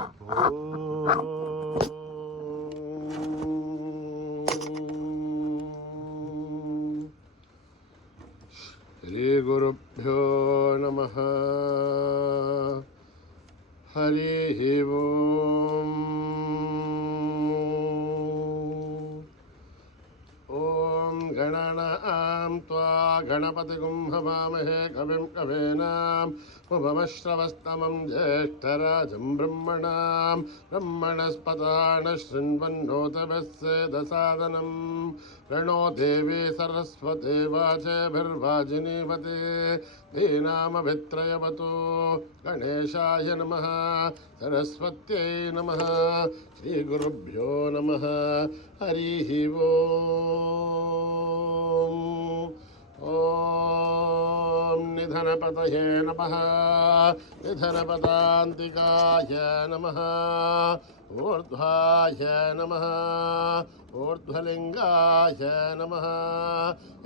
श्री गुरुभ्यो नमः। हरिः ओम्। ॐ गणनां त्वा गणपतिगुं हवामहे कविं कवीनां उपमश्रवस्तमं ज्येष्ठराजं ब्रह्मणस्पदान शृण्वन्नोतवस्येदसादनं प्रणो देवी सरस्वती वाचभिर्वाजिनीवते धीनामभित्रयवतु गणेशाय नमः सरस्वत्यै नमः। श्रीगुरुभ्यो नमः। हरिः ओम्। ॐ निधनपतये नमः। निधनपदान्तिकाय नमः। ऊर्ध्वाय नमः। ऊर्ध्वलिङ्गाय नमः।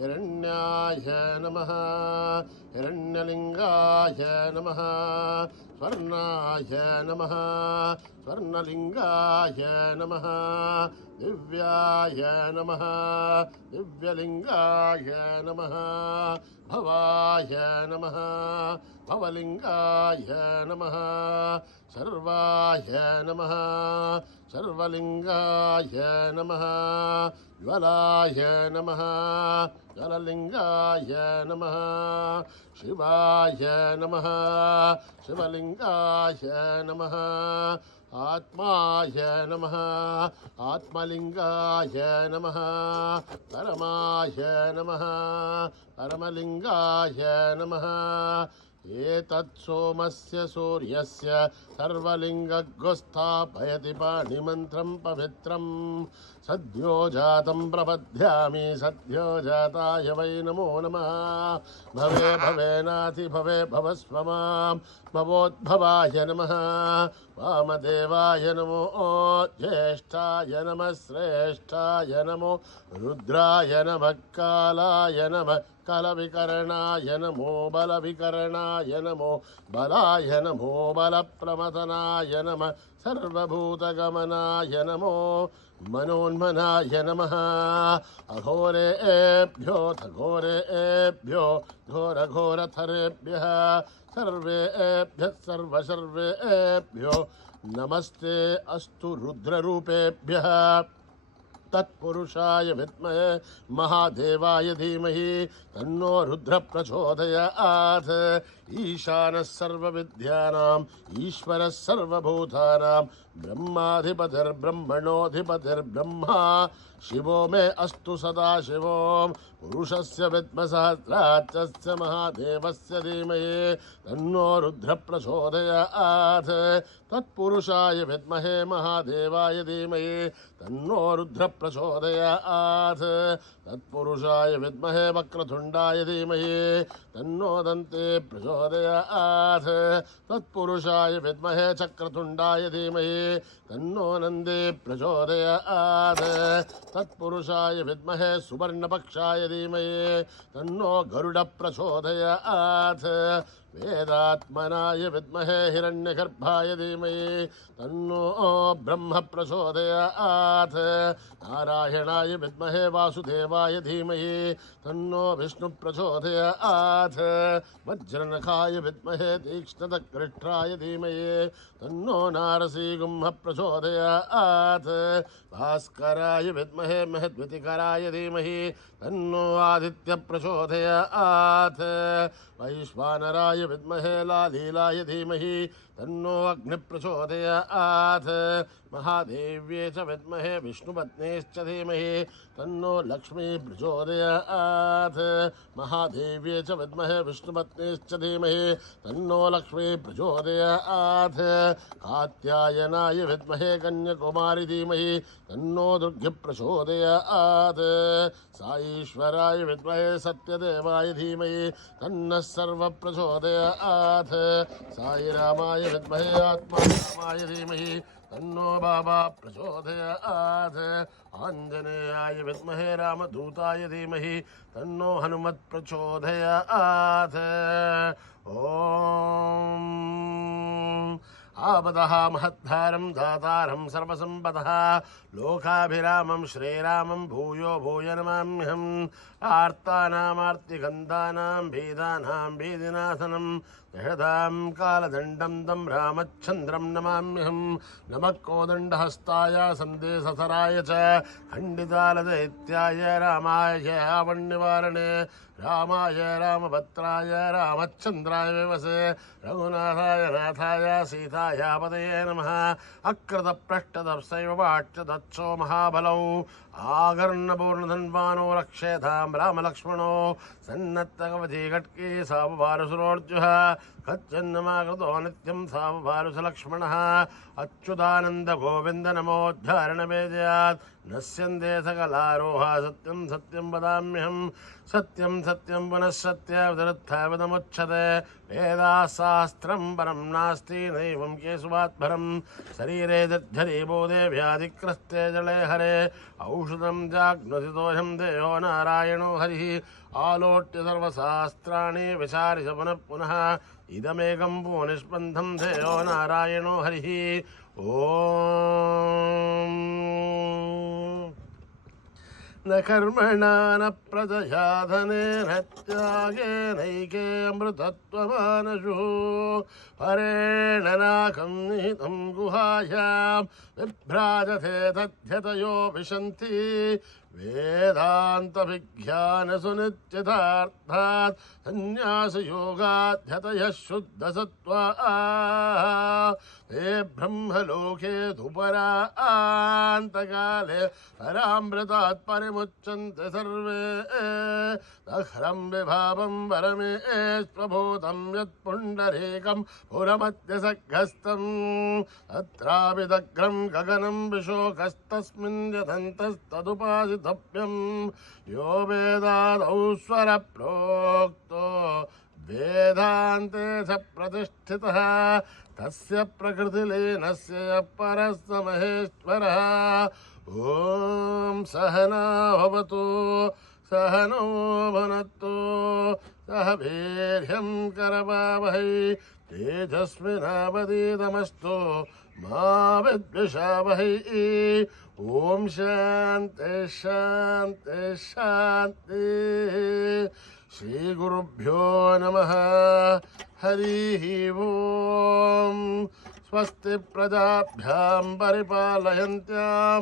हिरण्याय नमः। हिरण्यलिङ्गाय नमः। स्वर्णाय नमः। स्वर्णलिङ्गाय नमः। दिव्याय नमः। दिव्यलिङ्गाय नमः। भवाय नमः। भवलिङ्गाय नमः। सर्वाय नमः। सर्वलिङ्गाय नमः। ज्वलाय नमः। ज्वललिङ्गाय नमः। शिवाय नमः। शिवलिङ्गाय नमः। आत्माय नमः। आत्मलिङ्गाय नमः। परमाय नमः। परमलिङ्गाय नमः। एतत् सोमस्य सूर्यस्य सर्वलिङ्गगुस्थापयति पाणिमन्त्रं पवित्रं सद्यो जातं प्रपद्यामि सद्यो जाताय वै नमो नमः। भवे भवेनाति भवे भवस्व मां भवोद्भवाय नमः। वामदेवाय नमो ज्येष्ठाय नमः। श्रेष्ठाय नमो रुद्राय नमः। कालाय नमः। कलविकरणाय नमो बलविकरणाय नमो बलाय नमो बलप्रमथनाय नमः। सर्वभूतगमनाय नमो मनोन्मनाय नमः। अघोरेभ्यो घोरेभ्यो घोरघोरथरेभ्यः सर्वेभ्यः सर्वेभ्यो नमस्ते अस्तु रुद्ररूपेभ्यः। तत्पुरुषाय विद्महे महादेवाय धीमहि तन्नो रुद्र प्रचोदयात्। ईशानः सर्वविद्यानाम् ईश्वरः सर्वभूतानां ब्रह्माधिपतिर्ब्रह्मणोऽधिपतिर्ब्रह्मा शिवो मे अस्तु सदा शिवो। पुरुषस्य विद्मसहस्राक्षस्य महादेवस्य धीमहि तन्नो रुद्र प्रचोदयात्। तत्पुरुषाय विद्महे महादेवाय धीमहि तन्नो रुद्र प्रचोदयात्। तत्पुरुषाय विद्महे वक्रतुण्डाय धीमहि तन्नो दन्ते प्रचोदयात्। तत्पुरुषाय विद्महे चक्रतुण्डाय धीमहि तन्नो नन्दे प्रचोदयात्। तत्पुरुषाय विद्महे सुवर्णपक्षाय धीमहि तन्नो गरुड प्रचोदयात्। वेदात्मनाय विद्महे हिरण्यगर्भाय धीमहि तन्नो ब्रह्म प्रचोदयात्। नारायणाय विद्महे वासुदेवाय धीमहि तन्नो विष्णु प्रचोदयात्। वज्रनखाय विद्महे तीक्ष्णतकृष्णाय धीमहि तन्नो नारसिंह प्रचोदयात्। भास्कराय विद्महे महद्वितिकराय धीमहि तन्नो आदित्य प्रचोदयात्। वैश्वानराय विद्महे लालीलाय धीमहि तन्नो अग्नि प्रचोदयात्। महादेव्ये च विद्महे विष्णुपत्नेश्च धीमहि तन्नो लक्ष्मी प्रचोदयात्। महादेव्ये च विद्महे विष्णुपत्नेश्च धीमहि तन्नो लक्ष्मी प्रचोदयात्। कात्यायनाय विद्महे कन्याकुमारी धीमहि तन्नो दुर्गे प्रचोदयात्। साईश्वराय विद्महे सत्यदेवाय धीमहि तन्नः सर्व प्रचोदयात्। साईरामाय विद्महे आत्मारामाय धीमहि तन्नो बाबा प्रचोदयात्। आञ्जनेयाय विद्महे रामदूताय धीमहि तन्नो हनुमत् प्रचोदयात्। ॐ आपदः महद्धारं दातारं सर्वसम्पदः लोकाभिरामं श्रीरामं भूयो भूय नमाम्यहम् आर्तानामार्तिगन्धानां भीदानां भीदिनाशनं जषदां कालदण्डं तं रामचन्द्रं नमाम्यहम् नमः कोदण्डहस्ताय सन्देशसराय च खण्डितालदैत्याय रामाय आवन्निवारणे रामाय रामभद्राय रामचन्द्राय विवसे रघुनाथाय नाथाय सीताय पतये नमः अकृतपृष्ठदप्सैव वाच्यदत्सो महाबलौ आकर्णपूर्णधन्वानो रक्षेतां रामलक्ष्मणो सन्नत्तकवची कट्की सावभारुसुरोर्जुः कच्चन्नमाकृतो नित्यं सावभारुसलक्ष्मणः अच्युतानन्द गोविन्द नमोद्धारणवेदयात् नश्यन्ते सकलारोहा सत्यं सत्यं वदाम्यहं सत्यं सत्यं पुनः सत्यवदमुच्यते वेदाशास्त्रं परं नास्ति नैवं केशवात्परं शरीरे दध्यति बोधे व्याधिक्रस्ते जले हरे औषधं जाग्नोषितोऽहं देयो नारायणो हरिः आलोट्य सर्वशास्त्राणि विचार्य पुनः पुनः इदमेकं भुवनिष्पन्धं देयो नारायणो हरिः ॐ न कर्मणा न प्रजया धनेन त्यागेनैके अमृतत्वमानशुः परेण नाकं निहितं गुहायां विभ्राजते तद्यतयो विशन्ति वेदान्तविज्ञानसुनिश्चितार्थात् संन्यासयोगाध्यतयः शुद्धसत्त्वाः ते ब्रह्मलोके धुपरान्तकाले परामृतात् परिमुच्यन्ते सर्वे दह्रं विभावं वरमेष्वभूतं यत्पुण्डरीकं पुरमध्यसग्रस्तं तत्रापि दग्रं गगनं विशोकस्तस्मिन् यदन्तस्तदुपासितव्यं यो वेदादौ स्वरप्रोक्तो वेदान्ते स प्रतिष्ठितः तस्य प्रकृतिलीनस्य परस्य महेश्वरः ॐ सहना भवतु सहनो भुनक्तु सह वीर्यं करवावहै तेजस्विनावधीतमस्तु मा विद्विषावहै ॐ शान्ति शान्ति शान्ति श्रीगुरुभ्यो नमः हरिः ॐ स्वस्ति प्रजाभ्यां परिपालयन्त्यां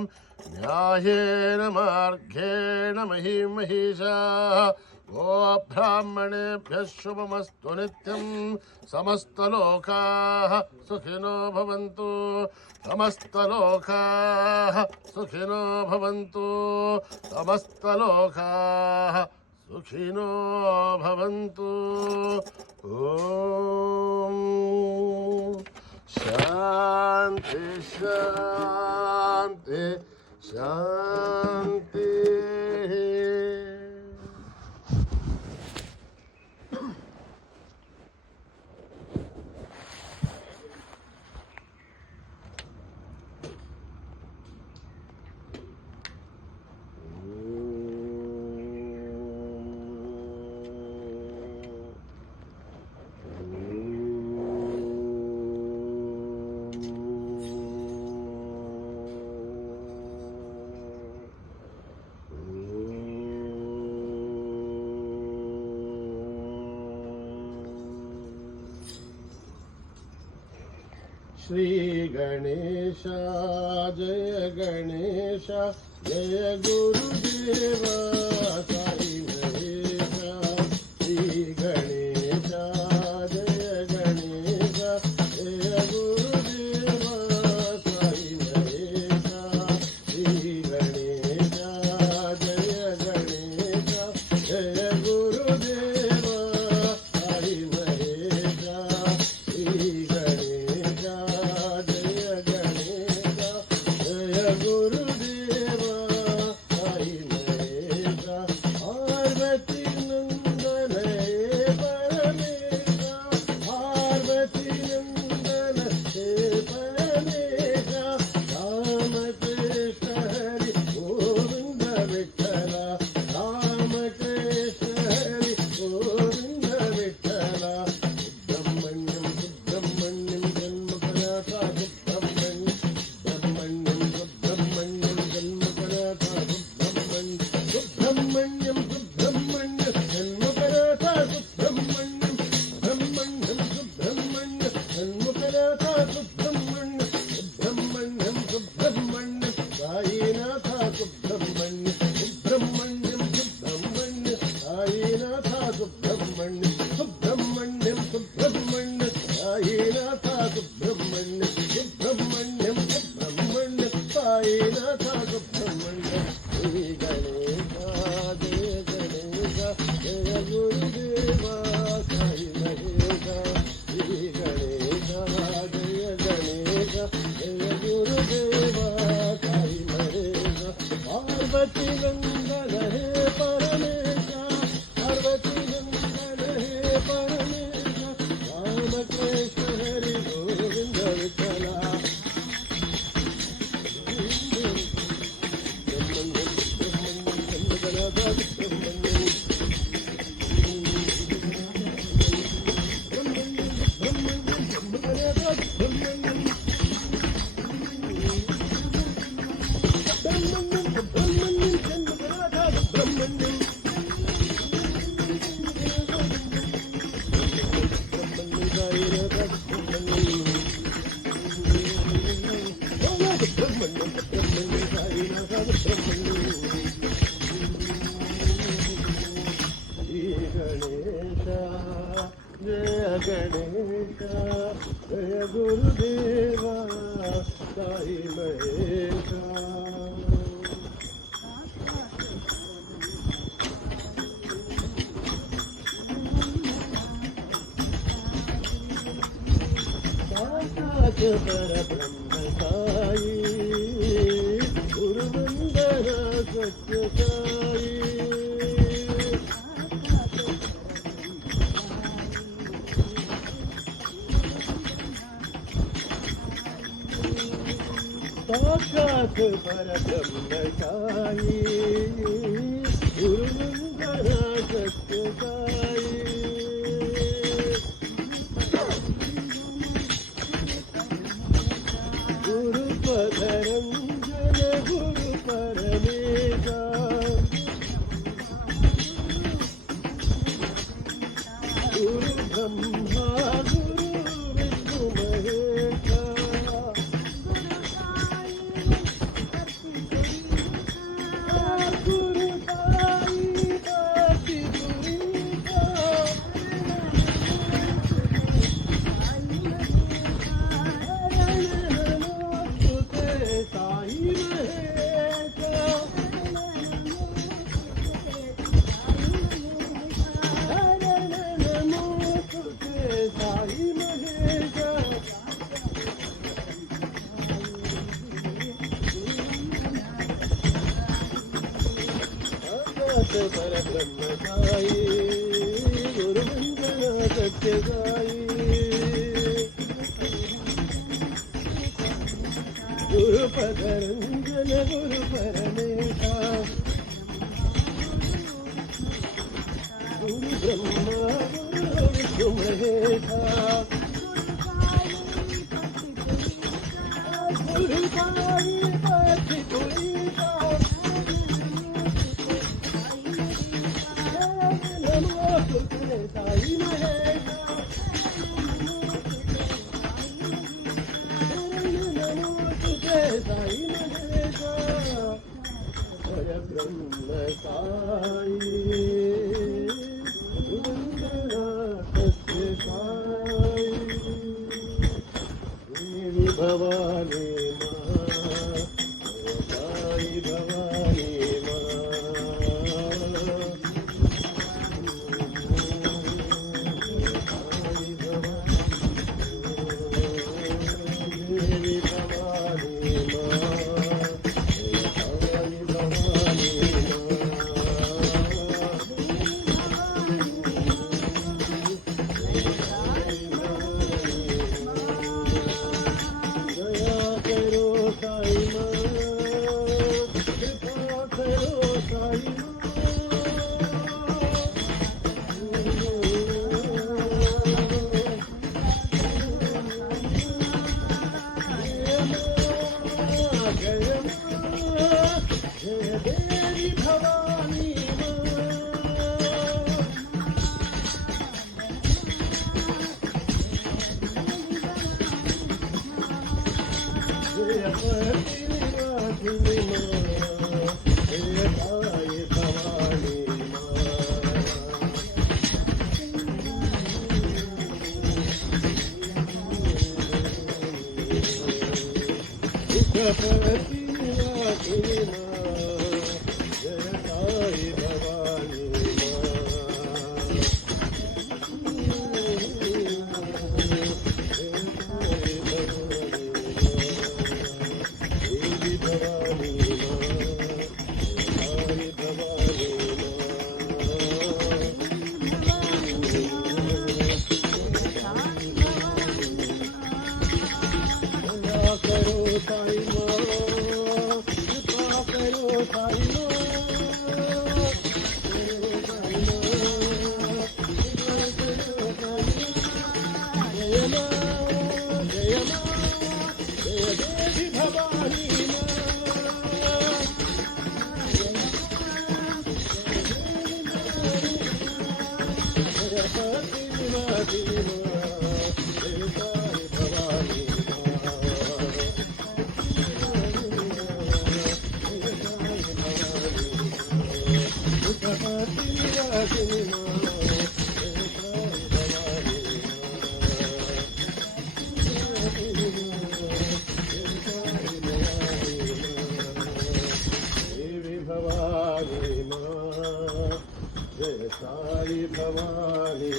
न्यायेन मार्गेण महिषाः गो ब्राह्मणेभ्यः शुभमस्तु नित्यं समस्तलोकाः सुखिनो भवन्तु समस्तलोकाः सुखिनो भवन्तु समस्तलोकाः सुखिनो भवन्तु ॐ शान्ति शान्ति शान्ति श्री गणेश जय गणेश जय गुरुदेव साई महेश श्री गणेश जय गणेश जय गुरुदेव साई महेश श्री गणेश जय गणेश जय गुरुदेव साई महेश श्री गणेश सुब्रह्मण्यम सुब्रह्मण्यम सुब्रह्मण्यम साईनाथ सुब्रह्मण्यम सुब्रह्मण्यम सुब्रह्मण्यम साईनाथ सुब्रह्मण्यम सुब्रह्मण्यम सुब्रह्मण्यम साईनाथ सुब्रह्मण्यम सुब्रह्मण्यम सुब्रह्मण्यम साईनाथ सुब्रह्मण्यम श्री गणेशा जय गणेशा जय गुरुदेवा साई महेशा श्री गणेशा जय गणेशा जय गुरुदेवा साई महेशा पार्वती नंदन हे परमेशा पार्वती नंदन हे परमेशा रामकृष्ण हरि गोविंद विठला जय गणेशा जय गुरुदेवा साई महेशा साक्षात परब्रह्म साई गुरुवंदना सत्य साई साक्षात परब्रह्म साई गुरुवंदना सत्य साई गुरुपदरंजन गुरु परमेशा गुरु ब्रह्मा गुरु विष्णु महेशा गुरु साई भक्ति पुरीशा साई महेशा हरण नमो तुझे साई महेशा परब्रह्म साई गुरुवंदना सत्य साई गुरुपदरंजन गुरु परमेशा गुरु ब्रह्मा गुरु विष्णु महेशा गुरु साई भक्ति पुरीशा नमो तुझे साई महेशा साई महेशा परब्रह्म साई गुरुवंदना सत्य साई देवी भवानी माँ साई भवानी माँ साई भवानी देवी भवानी जय Sai Bhavani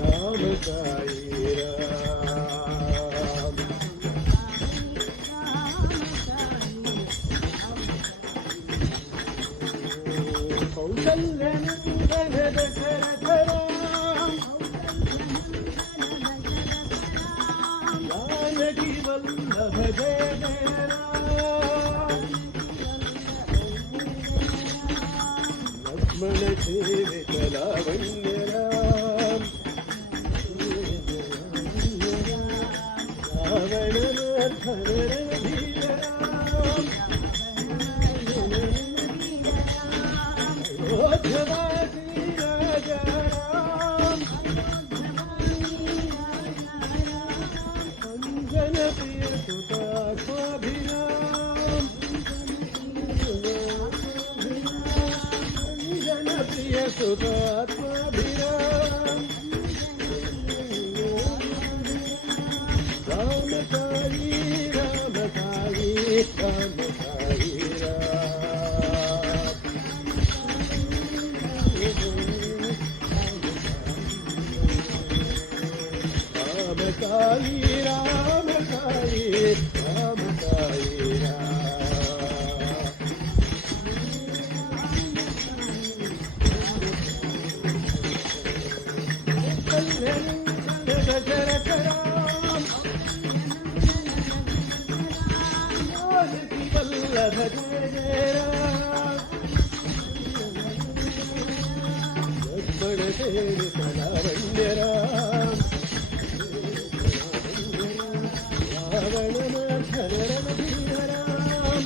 Ram Sai Ram Janaki Vallabh जय जय राम लक्ष्मण सेवित लावण्य राम रावण मर्दन रणधीर राम अयोध्यवासी राजा राम अंजन प्रिय सुता स्वाभिराम अंजन प्रिय सुता स्वाभिराम राम साई राम साई राम साई राम साई राम साई राम साई दशरथ राम जानकी वल्लभ जय जय राम लक्ष्मण सेवित लावण्य राम रावण मर्दन रणधीर राम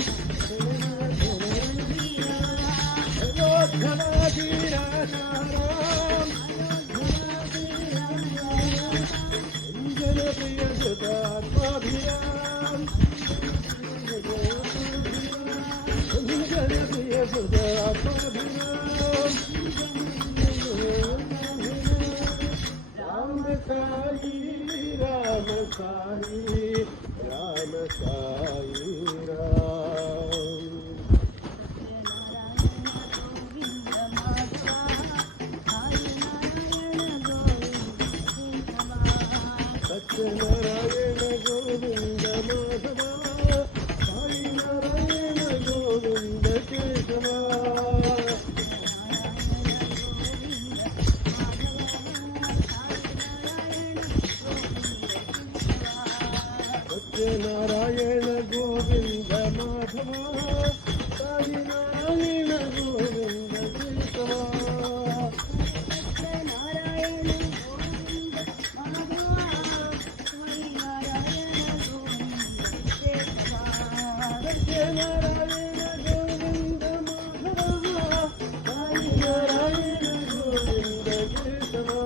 अयोध्यवासी राजा राम अंजन प्रिय सुता स्वाभिराम अंजन प्रिय सुता स्वाभिराम राम साई राम साई राम साई राम सत्यनारायण गोविंद माधवा साई नारायण गोविंद केशवा सत्यनारायण गोविंद माधवा साई नारायण गोविंद केशवा सत्यनारायण गोविंद माधवा साई नारायण गोविंद केशवा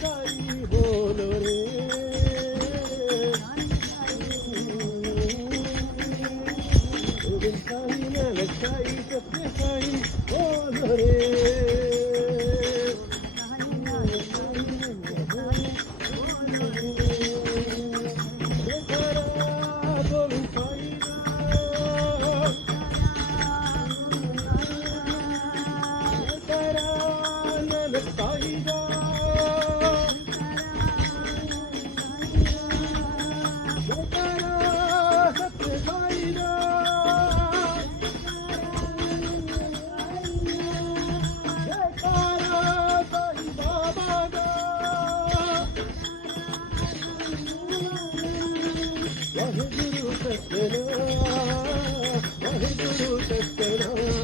साई बोल रे गोविंद साई नानक साई सत्य साई बोल रे वाहेगुरु सत्यनाम वाहेगुरु सत्यनाम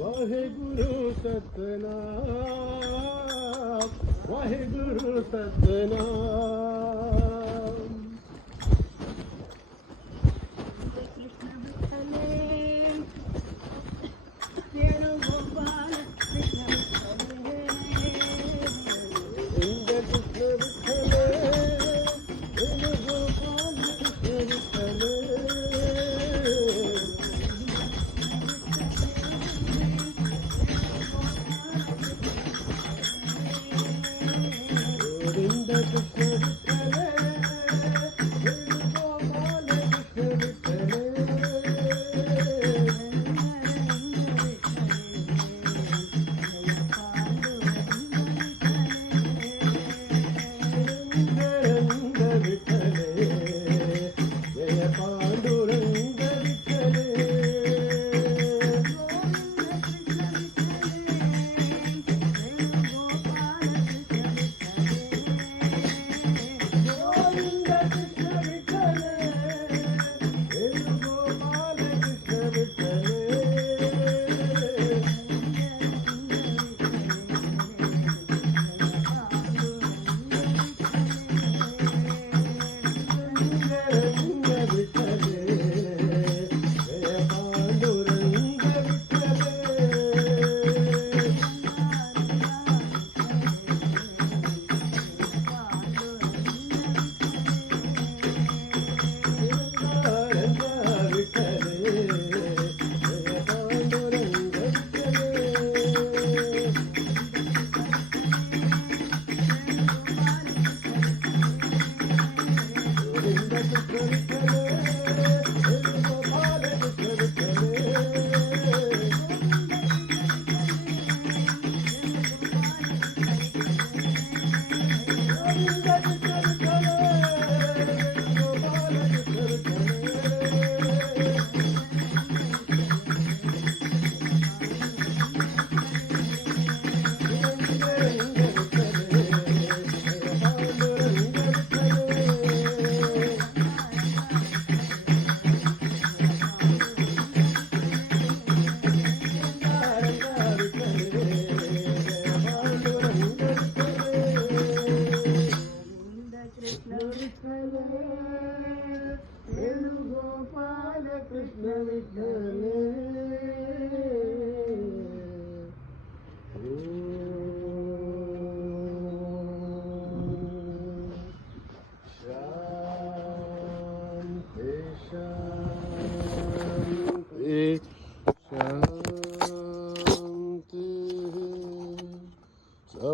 वाहेगुरु सतनाम वाहेगुरु सतनाम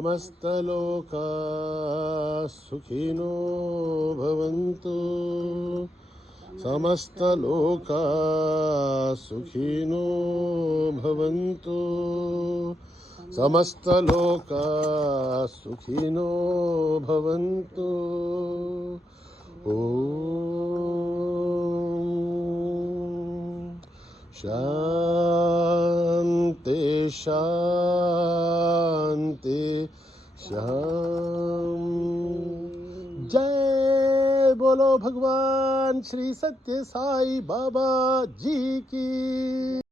समस्तलोका सुखिनो भवन्तु समस्तलोका सुखिनो भवन्तु समस्तलोका सुखिनो भवन्तु ॐ शान्ति शान्ति शांति श्याम। जय बोलो भगवान श्री सत्य साई बाबा जी की।